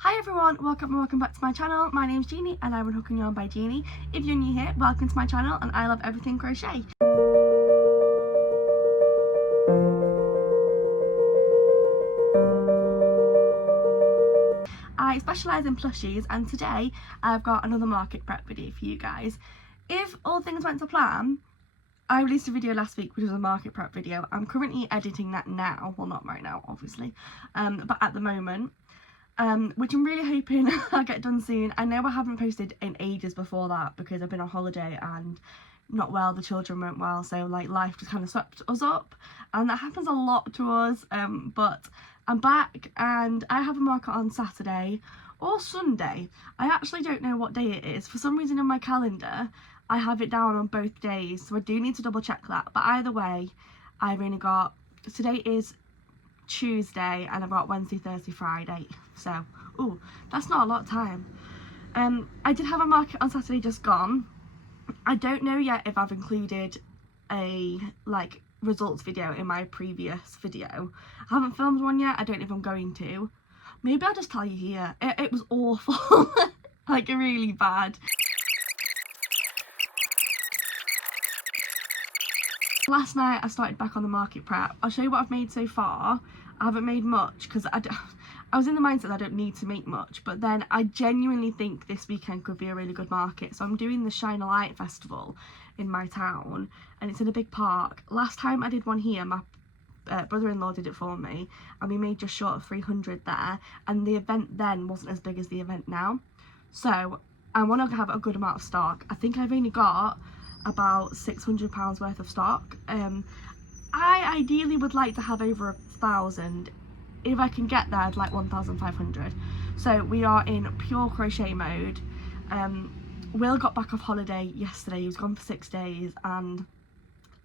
Hi everyone, welcome back to my channel. My name's Jeannie and I run Hooking Yarn by Jeannie. If you're new here, welcome to my channel and I love everything crochet. I specialise in plushies and today I've got another market prep video for you guys. If all things went to plan, I released a video last week which was a market prep video. I'm currently editing that now, well not right now obviously, but at the moment. Which I'm really hoping I'll get done soon. I know I haven't posted in ages before that because I've been on holiday and not well, the children weren't well, so like life just kind of swept us up and that happens a lot to us, but I'm back and I have a market on Saturday or Sunday. I actually don't know what day it is. For some reason in my calendar I have it down on both days, so I do need to double check that, but either way I've only got, today is Tuesday and I've got Wednesday, Thursday, Friday, so oh, that's not a lot of time. I did have a market on Saturday just gone. I don't know yet if I've included a like results video in my previous video. I haven't filmed one yet. I don't know if I'm going to. Maybe I'll just tell you here. It was awful. Like really bad. Last night I started back on the market prep. I'll show you what I've made so far. I haven't made much because I was in the mindset that I don't need to make much, but then I genuinely think this weekend could be a really good market. So I'm doing the Shine a Light festival in my town and it's in a big park. Last time I did one here, my brother-in-law did it for me and we made just short of 300 there, and the event then wasn't as big as the event now. So I want to have a good amount of stock. I think I've only got about £600 worth of stock. I ideally would like to have over 1,000. If I can get there, I'd like 1,500. So we are in pure crochet mode. Will got back off holiday yesterday. He was gone for 6 days and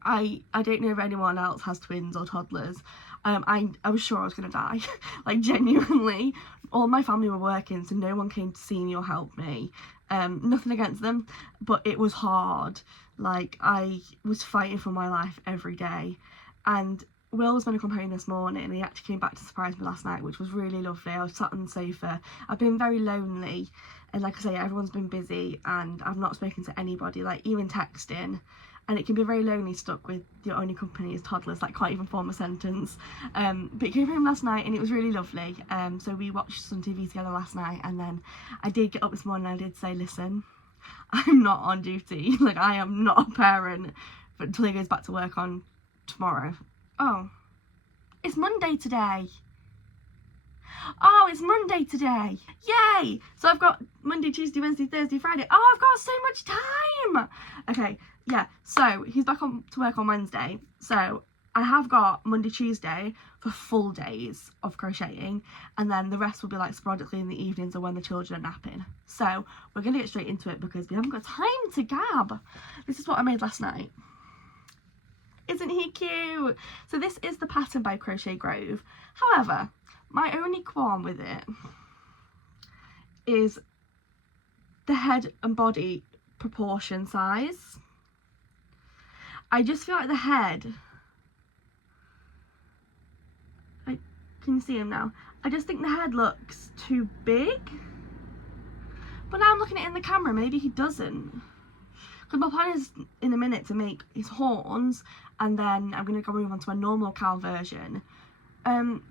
I don't know if anyone else has twins or toddlers. I was sure I was gonna die. Like genuinely, all my family were working, so no one came to see me or help me. Nothing against them, but it was hard. Like I was fighting for my life every day, and Will was going to come home this morning and he actually came back to surprise me last night, which was really lovely. I was sat on the sofa. I've been very lonely and like I say, everyone's been busy and I've not spoken to anybody, like even texting, and it can be very lonely stuck with your only company is toddlers, like can't even form a sentence. But he came home last night and it was really lovely. So we watched some TV together last night and then I did get up this morning and I did say, listen, I'm not on duty, like I am not a parent until he goes back to work on tomorrow. Oh, it's Monday today. Oh, it's Monday today. Yay! So I've got Monday, Tuesday, Wednesday, Thursday, Friday. Oh, I've got so much time. Okay, yeah. So he's back on to work on Wednesday. So I have got Monday, Tuesday for full days of crocheting, and then the rest will be like sporadically in the evenings or when the children are napping. So we're gonna get straight into it because we haven't got time to gab. This is what I made last night. Isn't he cute? So this is the pattern by Crochet Grove. However, my only qualm with it is the head and body proportion size. I just feel like the head, like, can you see him now? I just think the head looks too big. But now I'm looking at it in the camera, maybe he doesn't. Because my plan is in a minute to make his horns and then I'm going to go move on to a normal cow version. And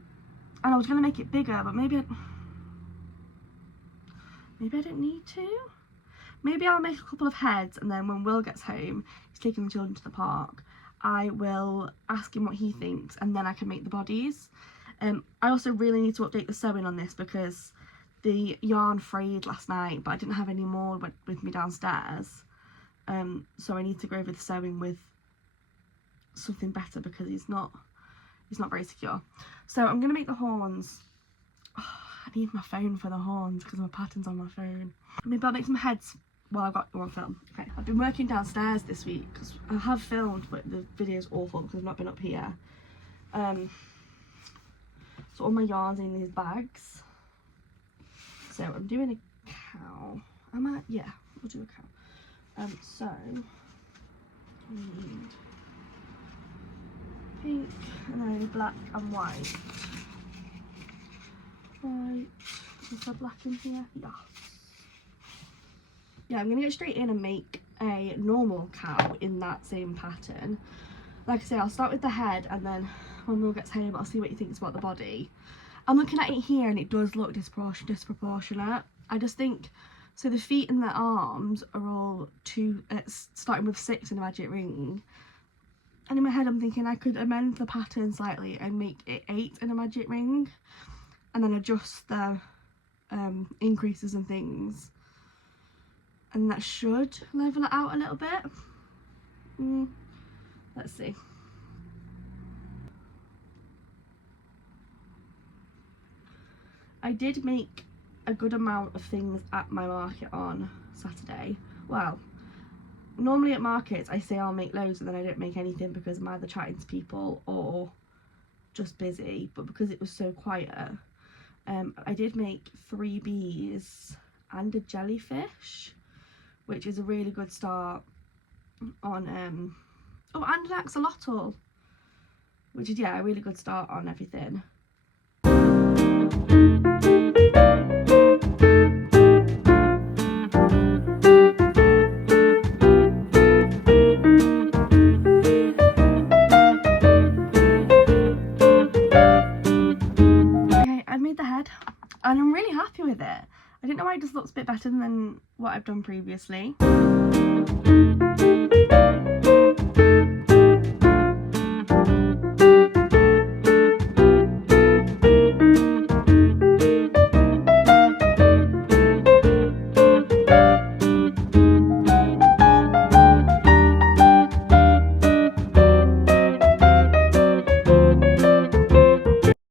I was going to make it bigger, but maybe I don't need to. Maybe I'll make a couple of heads and then when Will gets home, he's taking the children to the park, I will ask him what he thinks and then I can make the bodies. I also really need to update the sewing on this because the yarn frayed last night, but I didn't have any more with me downstairs. So I need to go over the sewing with something better because he's not very secure. So I'm gonna make the horns. Oh, I need my phone for the horns because my pattern's on my phone. Maybe I'll make some heads while I've got you on film. Okay, I've been working downstairs this week because I have filmed, but the video's awful because I've not been up here. So all my yarn's in these bags. So I'm doing a cow. Yeah, we'll do a cow. So we need pink and then black and white. White, Is there black in here? Yeah. Yeah, I'm gonna go straight in and make a normal cow in that same pattern. Like I say, I'll start with the head, and then when Will gets home, I'll see what he thinks about the body. I'm looking at it here and it does look disproportionate. I just think, so the feet and the arms are all starting with 6 in a magic ring. And in my head I'm thinking I could amend the pattern slightly and make it 8 in a magic ring. And then adjust the increases and things. And that should level it out a little bit. Let's see. I did make a good amount of things at my market on Saturday. Well, normally at markets I say I'll make loads and then I don't make anything because I'm either chatting to people or just busy. But because it was so quiet, I did make 3 bees and a jellyfish, which is a really good start on oh, and an axolotl, which is, yeah, a really good start on everything. Okay, I've made the head and I'm really happy with it. I don't know why it just looks a bit better than what I've done previously.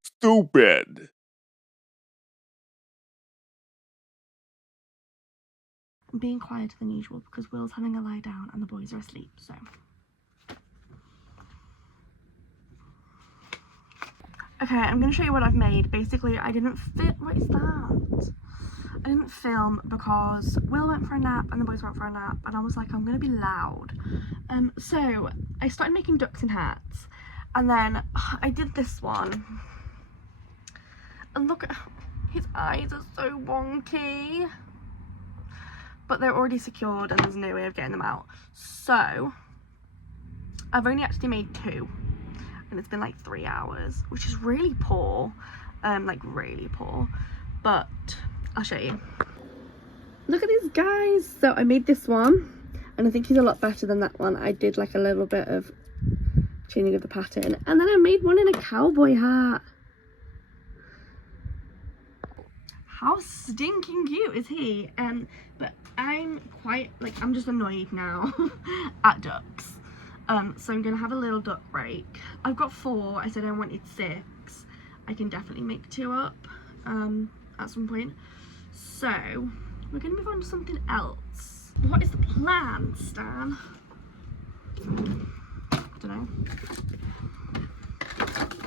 Stupid. I'm being quieter than usual because Will's having a lie down and the boys are asleep, so. Okay, I'm going to show you what I've made. Basically, I didn't what is that? I didn't film because Will went for a nap and the boys went for a nap and I was like, I'm going to be loud. So I started making ducks and hats and then I did this one. And look at, his eyes are so wonky. But they're already secured and there's no way of getting them out. So I've only actually made 2 and it's been like 3 hours, which is really poor, like really poor, but I'll show you. Look at these guys. So I made this one and I think he's a lot better than that one. I did like a little bit of changing of the pattern and then I made one in a cowboy hat. How stinking cute is he? But I'm quite, like, I'm just annoyed now at ducks. So I'm gonna have a little duck break. I've got 4, I said I wanted 6. I can definitely make 2 up at some point. So we're gonna move on to something else. What is the plan, Stan? I don't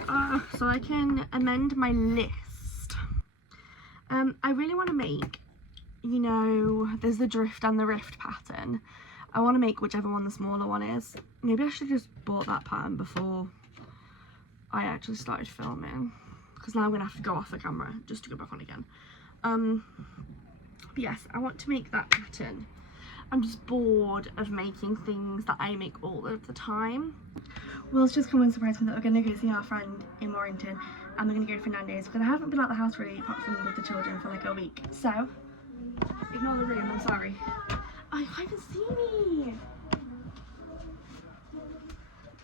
know. So I can amend my list. I really want to make, you know, there's the drift and the rift pattern. I want to make whichever one the smaller one is. Maybe I should have just bought that pattern before I actually started filming, because now I'm going to have to go off the camera just to go back on again. But yes, I want to make that pattern. I'm just bored of making things that I make all of the time. Will's just come and surprised me that we're going to go see our friend in Warrington and we're going to go for Nando's because I haven't been out the house really apart from with the children for like a week. So, ignore the room, I'm sorry. Oh, you can't even see me!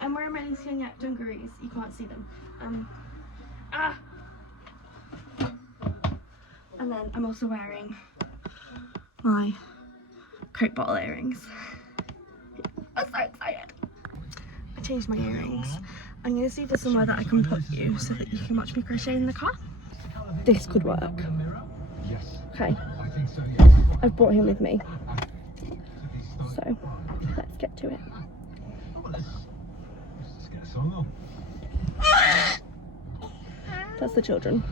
I'm wearing my Lucy Young dungarees, you can't see them. And then I'm also wearing my Coke bottle earrings. I'm so excited! I changed my earrings. I'm going to see if there's somewhere that I can put you so that you can watch me crochet in the car. This could work. Okay. I've brought him with me. So, let's get to it. That's the children.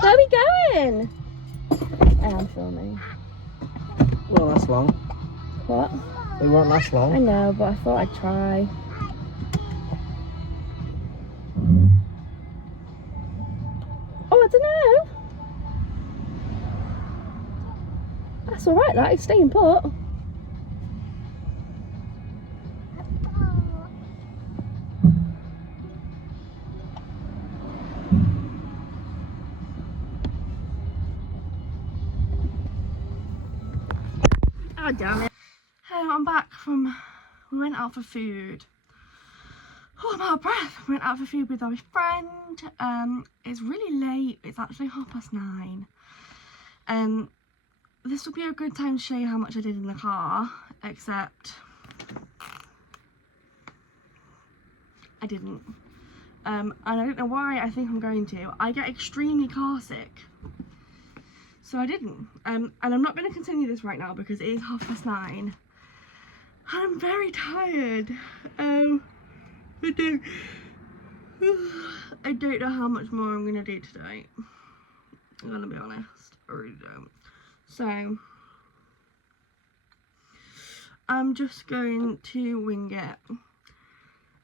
Where are we going? I am filming. Won't last long. What? It won't last long. I know, but I thought I'd try. I don't know. That's alright, that is staying put. Oh damn it. Hello, I'm back from, we went out for food. Oh, I'm out of breath. We went out for food with our friend. It's really late, it's actually 9:30. This would be a good time to show you how much I did in the car, except I didn't. And I don't know why I think I'm going to. I get extremely car sick. So I didn't. And I'm not going to continue this right now because it is 9:30. I'm very tired. I don't know how much more I'm going to do today. I'm going to be honest. I really don't. So I'm just going to wing it. I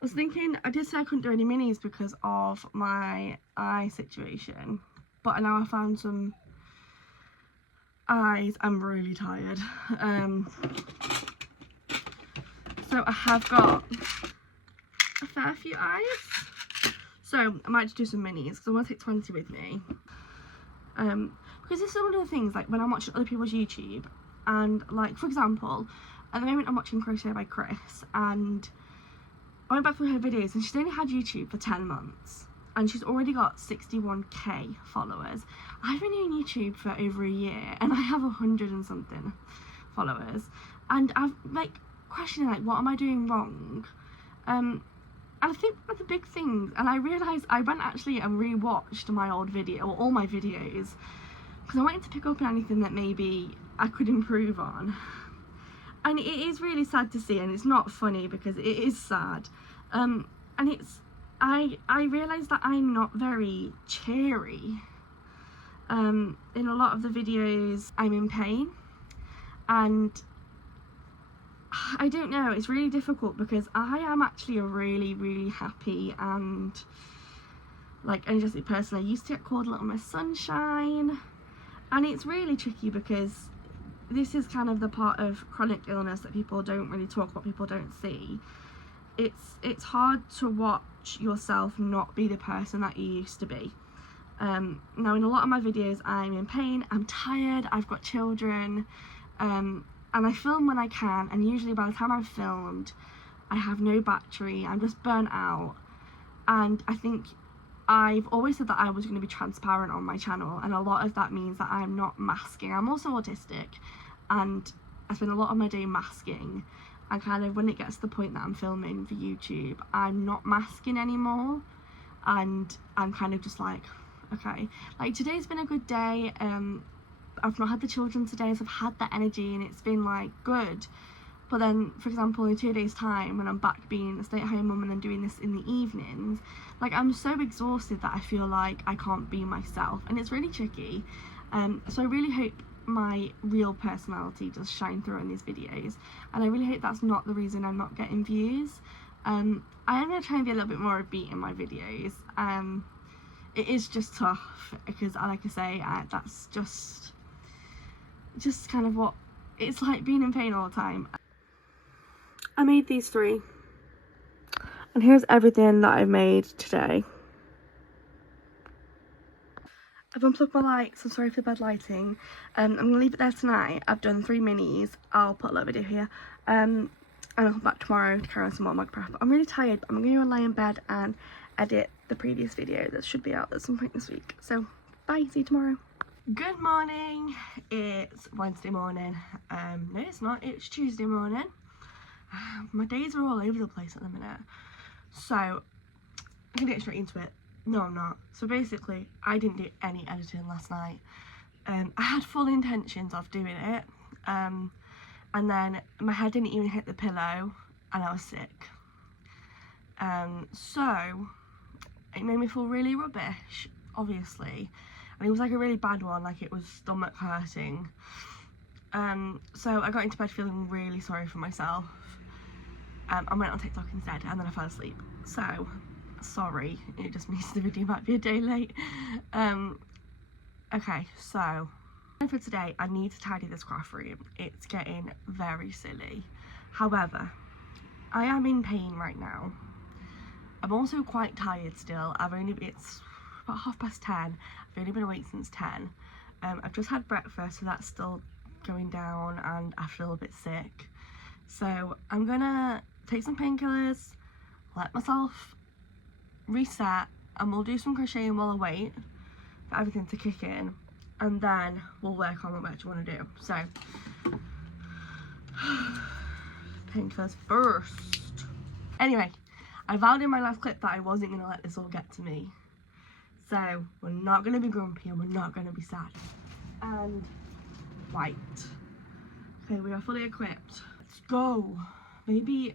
was thinking, I did say I couldn't do any minis because of my eye situation, but now I found some eyes. I'm really tired. So I have got a fair few eyes, so I might just do some minis because I want to take 20 with me. Because this is one of the things, like when I'm watching other people's YouTube, and like for example, at the moment I'm watching Crochet by Chris, and I went back through her videos and she's only had YouTube for 10 months and she's already got 61k followers. I've been doing YouTube for over a year and I have 100 and something followers, and I've like questioning like what am I doing wrong. And I think one of the big things, and I realised I went actually and re-watched my old video, or all my videos, because I wanted to pick up on anything that maybe I could improve on. And it is really sad to see, and it's not funny because it is sad. And it's, I realised that I'm not very cheery. In a lot of the videos I'm in pain, and I don't know, it's really difficult because I am actually a really happy and like energetic person. I used to get called Little Miss Sunshine, and it's really tricky because this is kind of the part of chronic illness that people don't really talk about, people don't see. It's hard to watch yourself not be the person that you used to be. Now in a lot of my videos I'm in pain, I'm tired, I've got children, and I film when I can, and usually by the time I've filmed I have no battery, I'm just burnt out. And I think I've always said that I was going to be transparent on my channel, and a lot of that means that I'm not masking. I'm also autistic and I spend a lot of my day masking, and kind of when it gets to the point that I'm filming for YouTube I'm not masking anymore, and I'm kind of just like, okay, like today's been a good day. I've not had the children today, so I've had that energy and it's been like good. But then for example in 2 days time when I'm back being a stay-at-home mum and then doing this in the evenings, like I'm so exhausted that I feel like I can't be myself, and it's really tricky. So I really hope my real personality does shine through in these videos, and I really hope that's not the reason I'm not getting views. I am going to try and be a little bit more upbeat in my videos. It is just tough because like I say, that's just kind of what it's like being in pain all the time. I made these 3, and here's everything that I've made today. I've unplugged my lights, I'm sorry for the bad lighting. I'm going to leave it there tonight. I've done 3 minis, I'll put a little video here, and I'll come back tomorrow to carry on some more market prep. I'm really tired, but I'm going to go lie in bed and edit the previous video that should be out at some point this week. So bye, see you tomorrow. Good morning, it's Wednesday morning. No it's not, it's Tuesday morning. My days are all over the place at the minute, so I'm gonna get straight into it. No I'm not. So basically I didn't do any editing last night. I had full intentions of doing it, and then my head didn't even hit the pillow and I was sick. So it made me feel really rubbish, obviously, and it was like a really bad one, like it was stomach hurting. So I got into bed feeling really sorry for myself. I went on TikTok instead, and then I fell asleep. So sorry, it just means the video might be a day late. Okay, so for today I need to tidy this craft room. It's getting very silly. However, I am in pain right now. I'm also quite tired still. It's about 10:30. I've only been awake since 10. I've just had breakfast, so that's still going down and I feel a bit sick. So I'm gonna take some painkillers, let myself reset, and we'll do some crocheting while I wait for everything to kick in, and then we'll work on what we actually want to do. So painkillers first. Anyway, I vowed in my last clip that I wasn't going to let this all get to me. So we're not going to be grumpy and we're not going to be sad. And right. Okay, we are fully equipped. Let's go. Maybe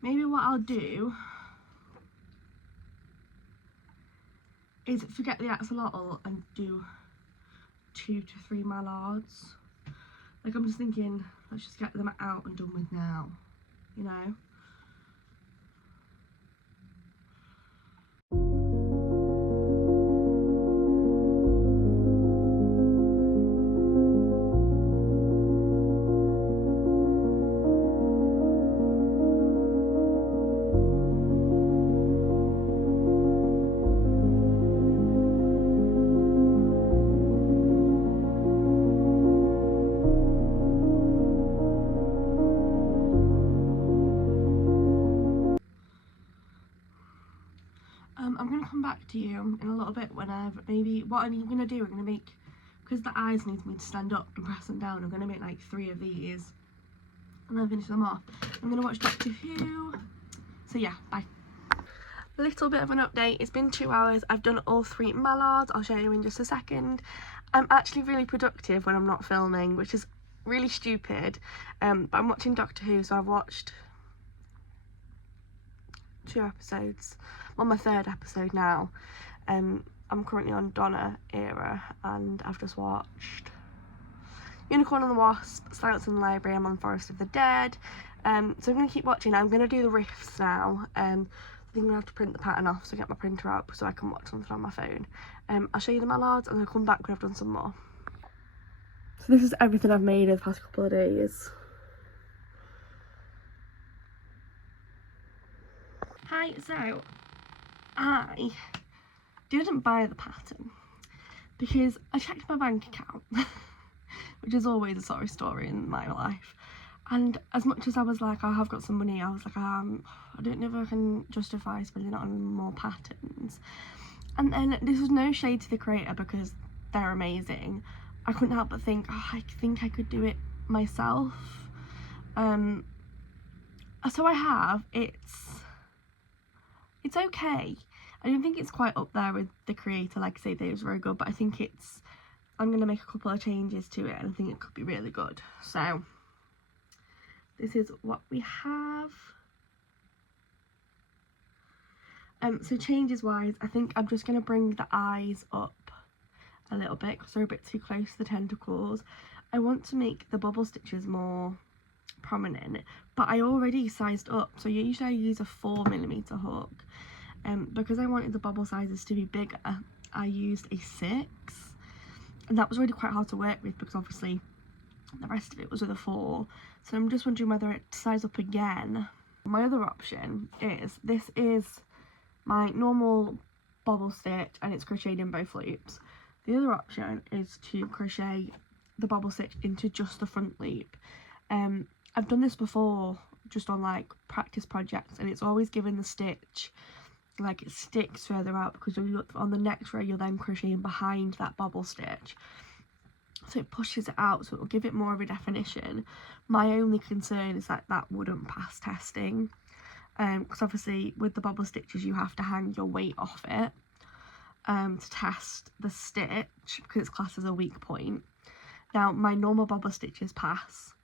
what I'll do is forget the axolotl and do 2 to 3 mallards. Like, I'm just thinking, let's just get them out and done with now, you know? I'm gonna come back to you in a little bit when what I'm gonna do, I'm gonna make, because the eyes need me to stand up and press them down, I'm gonna make like 3 of these and then finish them off. I'm gonna watch Doctor Who. So yeah, bye. Little bit of an update. It's been 2 hours. I've done all 3 mallards. I'll show you in just a second. I'm actually really productive when I'm not filming, which is really stupid. But I'm watching Doctor Who, so I've watched 2 episodes. I'm on my 3rd episode now. I'm currently on Donna era, and I've just watched Unicorn and the Wasp, Silence in the Library. I'm on Forest of the Dead. So I'm going to keep watching. I'm going to do the riffs now. I think I'm going to have to print the pattern off, so get my printer out so I can watch something on my phone. I'll show you the mallards and I'll come back when I've done some more. So this is everything I've made over the past couple of days. Hi, so I didn't buy the pattern because I checked my bank account, which is always a sorry story in my life. And as much as I was like, I have got some money, I was like, I don't know if I can justify spending it on more patterns. And then this was no shade to the creator because they're amazing. I couldn't help but think, oh, I think I could do it myself. So I have. It's okay. I don't think it's quite up there with the creator, like I say, they was very good, but I think I'm going to make a couple of changes to it and I think it could be really good. So this is what we have. So changes wise, I think I'm just going to bring the eyes up a little bit because they're a bit too close to the tentacles. I want to make the bubble stitches more prominent, but I already sized up, so usually I use a 4mm hook. Because I wanted the bubble sizes to be bigger, I used a 6, and that was really quite hard to work with because obviously the rest of it was with a 4. So I'm just wondering whether to size up again. My other option is, this is my normal bobble stitch and it's crocheted in both loops. The other option is to crochet the bobble stitch into just the front loop. I've done this before just on like practice projects, and it's always given the stitch like it sticks further out because when you look on the next row you're then crocheting behind that bobble stitch, so it pushes it out, so it will give it more of a definition. My only concern is that wouldn't pass testing, because obviously with the bobble stitches you have to hang your weight off it to test the stitch because it's classed as a weak point. Now my normal bobble stitches pass,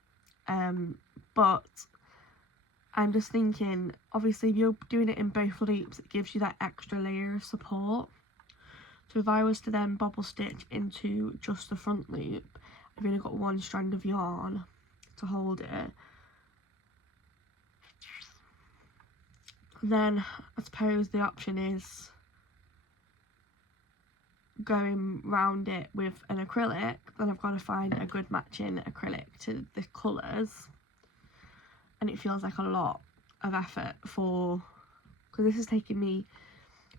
but I'm just thinking, obviously if you're doing it in both loops it gives you that extra layer of support. So if I was to then bobble stitch into just the front loop, I've only got 1 strand of yarn to hold it. And then I suppose the option is going round it with an acrylic, then I've got to find a good matching acrylic to the colours, and it feels like a lot of effort because this is taking me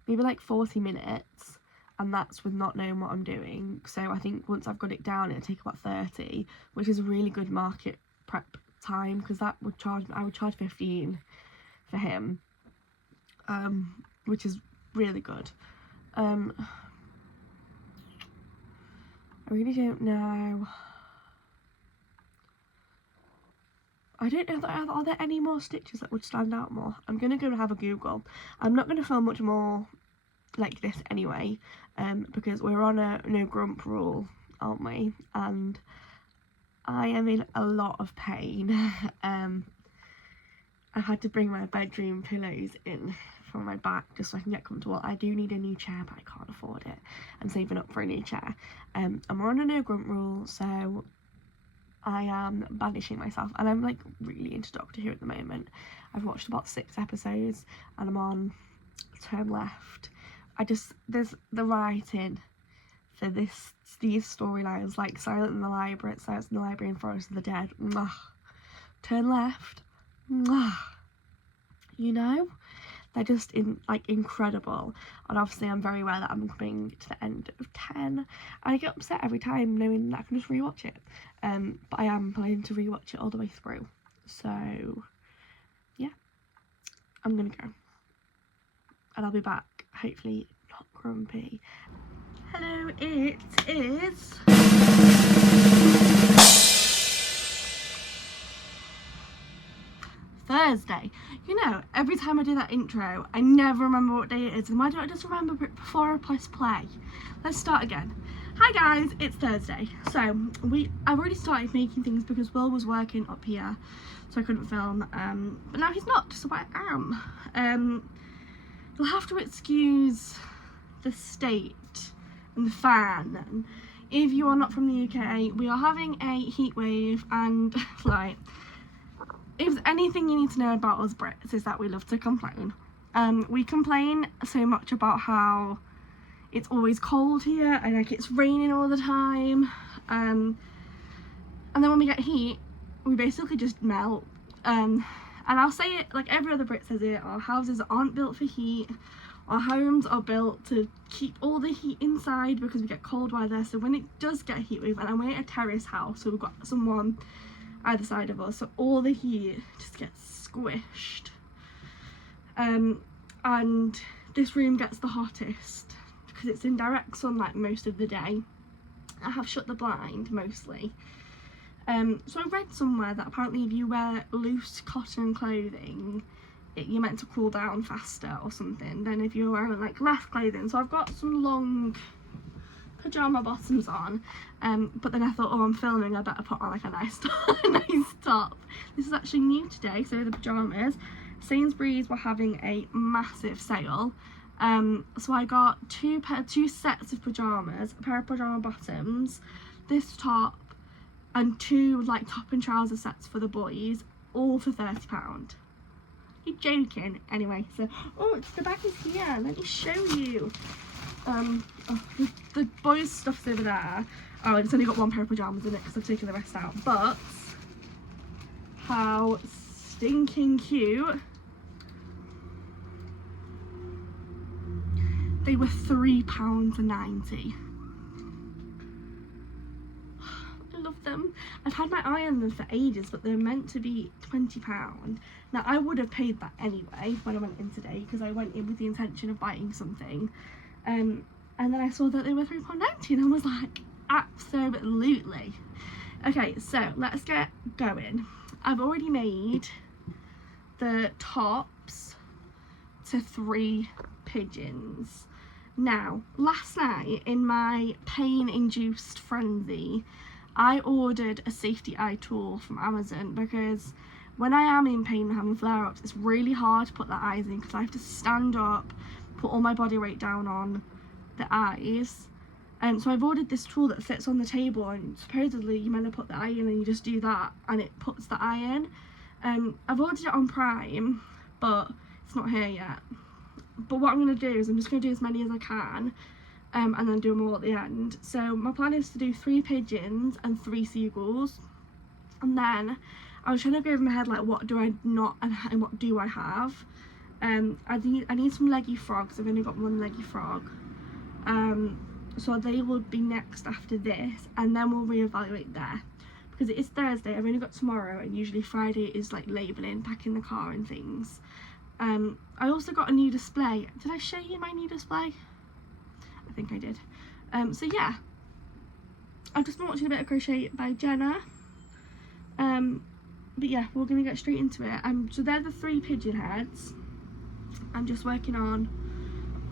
maybe like 40 minutes, and that's with not knowing what I'm doing. So I think once I've got it down, it'll take about 30, which is a really good market prep time, because I would charge 15 for him, which is really good. I really don't know. I don't know, are there any more stitches that would stand out more? I'm going to go and have a Google. I'm not going to film much more like this anyway, because we're on a no grump rule, aren't we? And I am in a lot of pain. I had to bring my bedroom pillows in from my back just so I can get comfortable. I do need a new chair, but I can't afford it. I'm saving up for a new chair. And we're on a no grump rule, so I am banishing myself, and I'm like really into Doctor Who at the moment. I've watched about 6 episodes and I'm on Turn Left. There's the writing for these storylines, like Silent in the Library, Silence in the Library and Forest of the Dead. Mwah. Turn Left. Mwah. You know? They're just incredible, and obviously I'm very aware that I'm coming to the end of 10, and I get upset every time knowing that I can just rewatch it, but I am planning to rewatch it all the way through, so yeah, I'm gonna go, and I'll be back, hopefully not grumpy. Hello, it is Thursday. You know, every time I do that intro, I never remember what day it is, and why don't I just remember it before I press play? Let's start again. Hi guys, it's Thursday. So I've already started making things because Will was working up here, so I couldn't film. But now he's not, so I am. You'll have to excuse the state and the fan. And if you are not from the UK, we are having a heat wave, and like, if there's anything you need to know about us Brits is that we love to complain. We complain so much about how it's always cold here and like it's raining all the time. And then when we get heat, we basically just melt. And I'll say it like every other Brit says it, our houses aren't built for heat. Our homes are built to keep all the heat inside because we get cold weather. So when it does get a heat wave, and we're in a terrace house, so we've got someone either side of us, so all the heat just gets squished, and this room gets the hottest because it's in direct sunlight most of the day. I have shut the blind mostly, so I read somewhere that apparently if you wear loose cotton clothing, you're meant to cool down faster or something than if you're wearing like less clothing. So I've got some long pajama bottoms on, but then I thought, oh, I'm filming, I better put on like a nice top. This is actually new today. So the pajamas, Sainsbury's were having a massive sale, so I got two sets of pajamas, a pair of pajama bottoms, this top, and 2 like top and trouser sets for the boys, all for £30. You're joking. Anyway, so the bag is here, let me show you. The boys' stuff's over there. Oh, it's only got 1 pair of pyjamas in it because I've taken the rest out. But how stinking cute. They were £3.90. I love them. I've had my eye on them for ages, but they're meant to be £20. Now I would have paid that anyway when I went in today because I went in with the intention of buying something. And then I saw that they were £3.90 and I was like, absolutely. Okay, so let's get going. I've already made the tops to 3 pigeons. Now, last night in my pain-induced frenzy, I ordered a safety eye tool from Amazon because when I am in pain and having flare-ups, it's really hard to put the eyes in because I have to stand up, put all my body weight down on the eyes. So I've ordered this tool that sits on the table, and supposedly you're meant to put the eye in and you just do that and it puts the eye in. I've ordered it on Prime, but it's not here yet. But what I'm going to do is I'm just going to do as many as I can, and then do them all at the end. So my plan is to do 3 pigeons and 3 seagulls, and then I was trying to go over my head like what do I not and what do I have. I need some leggy frogs. I've only got 1 leggy frog, so they will be next after this, and then we'll reevaluate there, because it is Thursday. I've only got tomorrow, and usually Friday is like labelling, packing the car and things. I also got a new display. Did I show you my new display? I think I did. So yeah, I've just been watching a bit of Crochet by Jenna. But yeah, we're gonna get straight into it. So they're the 3 pigeon heads. I'm just working on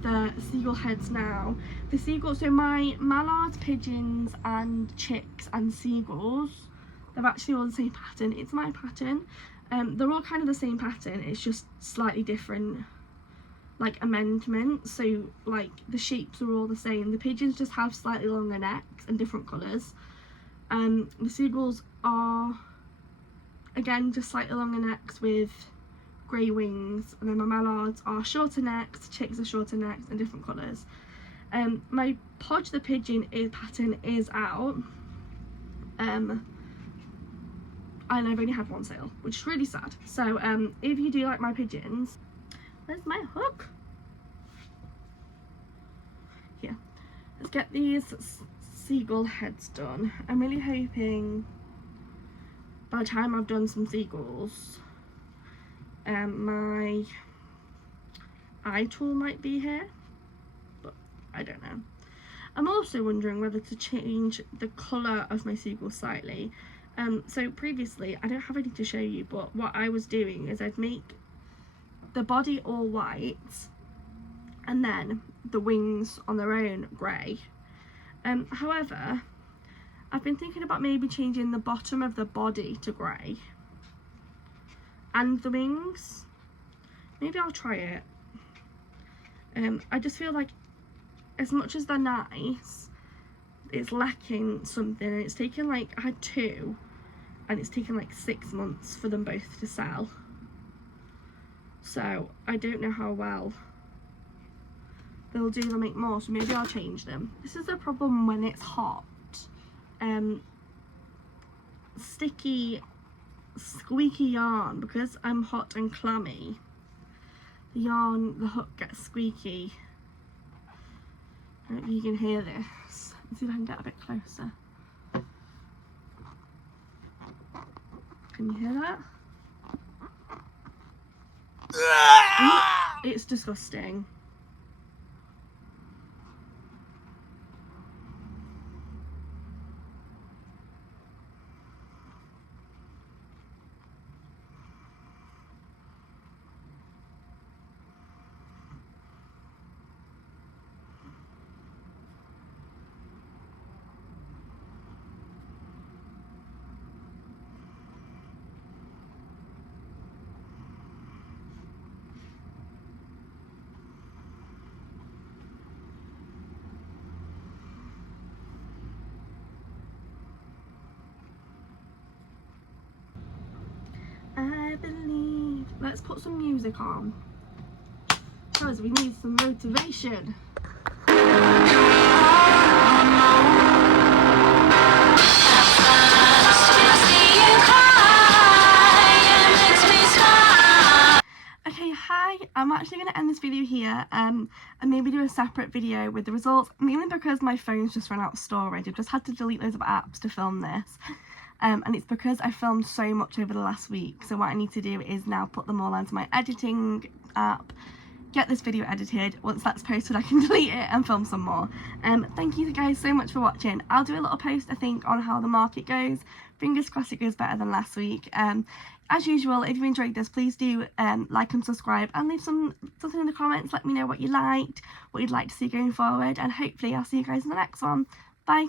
the seagull heads now. The seagulls, so my mallards, pigeons and chicks and seagulls, they're actually all the same pattern. It's my pattern. They're all kind of the same pattern, it's just slightly different like amendments. So like the shapes are all the same. The pigeons just have slightly longer necks and different colours. The seagulls are again just slightly longer necks with grey wings, and then my mallards are shorter necks, chicks are shorter necks and different colours. My Podge the pigeon pattern is out, and I've only had 1 sale, which is really sad. So if you do like my pigeons, where's my hook? Here, let's get these seagull heads done. I'm really hoping by the time I've done some seagulls, my eye tool might be here, but I don't know. I'm also wondering whether to change the colour of my seagull slightly. So previously, I don't have any to show you, but what I was doing is I'd make the body all white and then the wings on their own grey. However, I've been thinking about maybe changing the bottom of the body to grey and the wings. Maybe I'll try it. I just feel like as much as they're nice, it's lacking something, and it's taken like, I had 2 and it's taken like 6 months for them both to sell, so I don't know how well they'll do to make more, so maybe I'll change them. This is a problem when it's hot. Sticky squeaky yarn, because I'm hot and clammy, the hook gets squeaky. I don't know if you can hear this. Let's see if I can get a bit closer. Can you hear that? It's disgusting. I believe. Let's put some music on, because we need some motivation. Okay, hi, I'm actually going to end this video here and maybe do a separate video with the results, mainly because my phone's just run out of storage. I've just had to delete loads of apps to film this. And it's because I filmed so much over the last week, so what I need to do is now put them all onto my editing app, get this video edited. Once that's posted, I can delete it and film some more. Thank you guys so much for watching. I'll do a little post, I think, on how the market goes. Fingers crossed it goes better than last week. As usual, if you enjoyed this, please do like and subscribe, and leave something in the comments. Let me know what you liked, what you'd like to see going forward, and hopefully I'll see you guys in the next one. Bye.